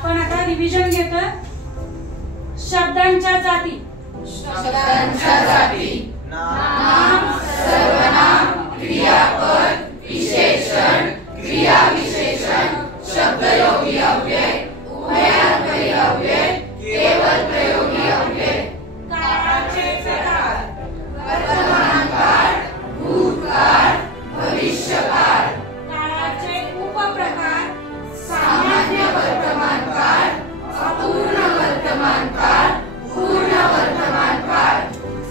आपण आता रिव्हिजन घेतोय. शब्दांच्या जाती. नाम, सर्वनाम, क्रियापद, विशेषण, क्रियाविशेषण, शब्दयोगी अव्यय, उभयान्वयी अव्यय, केवल प्रयोगी अव्यय. काळाचे प्रकार. वर्तमान काळ, भूतकाळ, भविष्यकाळ. काळाचे उपप्रकार. सामान्य वर्तमान काळ, अपूर्ण वर्तमान काळ, पूर्ण वर्तमान काळ.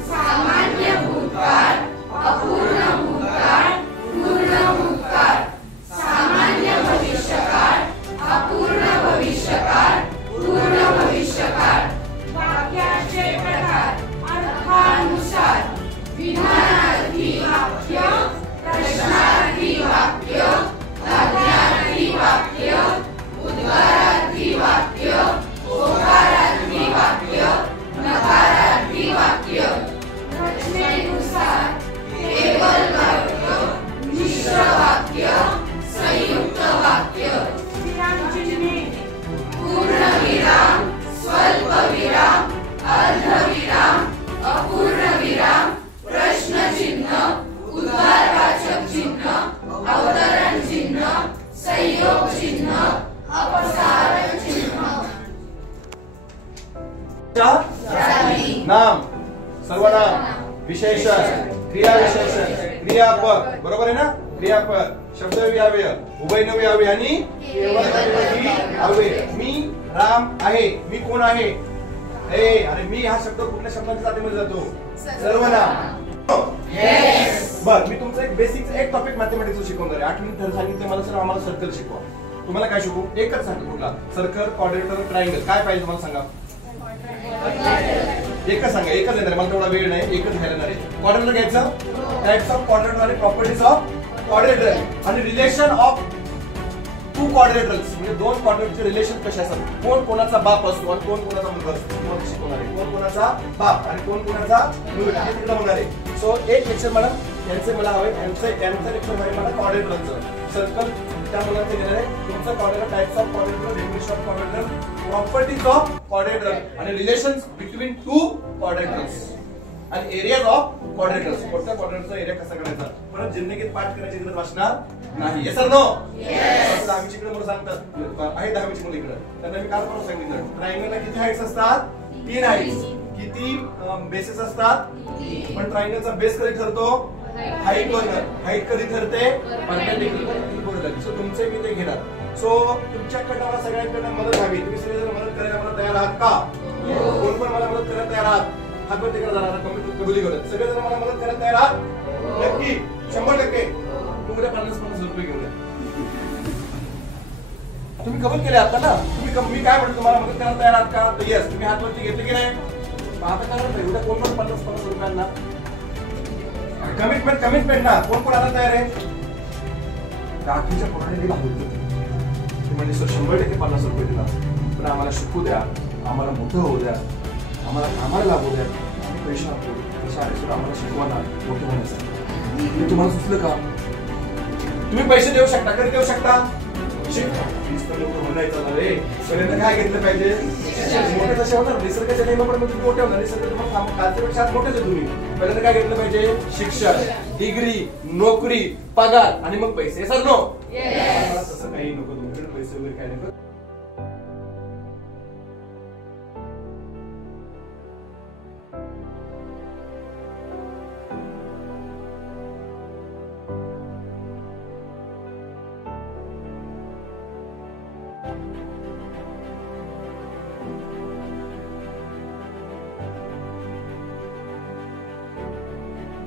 सामान्य भूतकाळ, अपूर्ण भूतकाळ, पूर्ण भूतकाळ. सामान्य भविष्यकाळ, अपूर्ण भविष्यकाळ, पूर्ण भविष्यकाळ. वाक्याचे प्रकार. अर्थानुसार. विधानार्थी वाक्य, प्रश्नार्थी वाक्य, आज्ञार्थी वाक्य, उद्गारार्थी वाक्य, होकारार्थी वाक्य, नकारार्थी वाक्य. रचनेनुसार. केवल वाक्य, मिश्र वाक्य, संयुक्त वाक्य. विरामचिन्हे. पूर्णविराम, स्वल्पविराम, अर्धविराम, अपूर्णविराम, प्रश्नचिन्ह, उद्गारवाचक चिन्ह, अवतरण चिन्ह, संयोग चिन्ह, अपसारण चिन्ह. नाम, सर्वनाम, विशेषण, क्रियाविशेषण, क्रियापद. बरोबर आहे ना? क्रियापद, शब्दयोगी अव्यय, उभयनवी अव्यय आणि केवल प्रयोगी अव्यय. मी राम आहे. मी कोण आहे? अरे मी हा शब्द कुठल्या शब्दांच्या जातीमध्ये जातो? सर्वनाम. बर, मी तुमचं एक बेसिक एक टॉपिक मॅथमॅटिक्स शिकवणार आहे. 8 मिनिट सांगितले मला सर, आम्हाला सर्कल शिकवा. तुम्हाला काय शिकवू? एकच सांगा कुठला? Circle, quadrilateral, triangle. काय पाहिजे तुम्हाला सांगा? एकच सांगा. एकच येणार, मला तेवढा वेळ नाही. एकच घ्यायला आहे. क्वाड्रिलेटर घ्यायचं. टाइप्स ऑफ क्वाड्रिलेटर आणि प्रॉपर्टीज ऑफ क्वाड्रिलेटर आणि रिलेशन ऑफ टू क्वाड्रिलेटरल्स. म्हणजे दोन क्वाड्रिलेटरचे रिलेशन कसे असतात? कोण कोणाचा बाप असतो आणि कोण कोणाचा मुलगा असतो तुम्हाला शिकवणार आहे. कोण कोणाचा बाप आणि कोण कोणाचा मुलगा हे तिकडे होणार आहे. सो एक लेक्चर मला यांचे मला हवे. यांचं लेक्चर आहे मला क्वाड्रिलेटरचं. सर्कल त्या मुलांचे घेणार आहे. तुमचं quadrilateral, types of quadrilateral, definition of quadrilateral, properties of quadrilateral आणि रिलेशन्स बिटवीन टू क्वाड्रिलेटर्स आणि एरियाज ऑफ क्वाड्रिलेटर्स. कोणत्या क्वाड्रिलेटरचा एरिया कसा करायचा? परत जिंदगीत पाठ करायची गरज वाचणार नाही. Yes sir no? येस. 10वीची इकडे मुलं सांगतात आहे. 10वीची मुलं इकडे त्यांना मी काल परत सांगितलं ट्रायंगलला किती हाईट्स असतात? 3 हाईट्स. किती बेसेस असतात? पण ट्रायंगलचा बेस कधी ठरतो? हाईट वर. हाईट कधी ठरते? परपेंडिक्युलर. सो तुमचे मी ते घेणार. सो तुमच्याकडनं मला सगळ्यांकडनं मदत हवी. तुम्ही सगळेजण मदत करायला मला तयार आहात का? कोण पण मला मदत करायला तयार आहात? हात वर तिकडे जाणार कबुली करत. सगळेजण मला मदत करायला तयार आहात? नक्की 100%. तुम्ही 50-50 रुपये घेऊन या. तुम्ही कबूल केले आहात ना? तुम्ही मी काय म्हणतो तुम्हाला मदत करायला तयार आहात का? तर येस. तुम्ही हात वरती घेतले की नाही? आता करा ना. उद्या कोण पण 50-50 रुपयांना कमिटमेंट ना. कोण कोण आता तयार आहे? टाकीच्या पोराने भांडवल म्हणजे सर 100% 50 रुपये दिला. पण आम्हाला शिकू द्या, आम्हाला मोठं होऊ द्या, आम्हाला कामाला लागू द्या. आम्ही पैसे आणतो. पैसे आले सुद्धा आम्हाला शिकवा ना मोठं होण्यासाठी. हे तुम्हाला सुचलं का? तुम्ही पैसे देऊ शकता. कधी देऊ शकता? काय घेतलं पाहिजे? मोठे कसे होणार? निसर्गाच्या नियमाप्रमाणे तुम्ही मोठे होणार. निसर्ग तुम्हाला कालच्यापेक्षा मोठेच आहे तुम्ही. पहिल्यांदा काय घेतलं पाहिजे? शिक्षण, डिग्री, नोकरी, पगार आणि मग पैसे. Sir no? तसं काही नको. तुमच्याकडे पैसे वगैरे काय नको.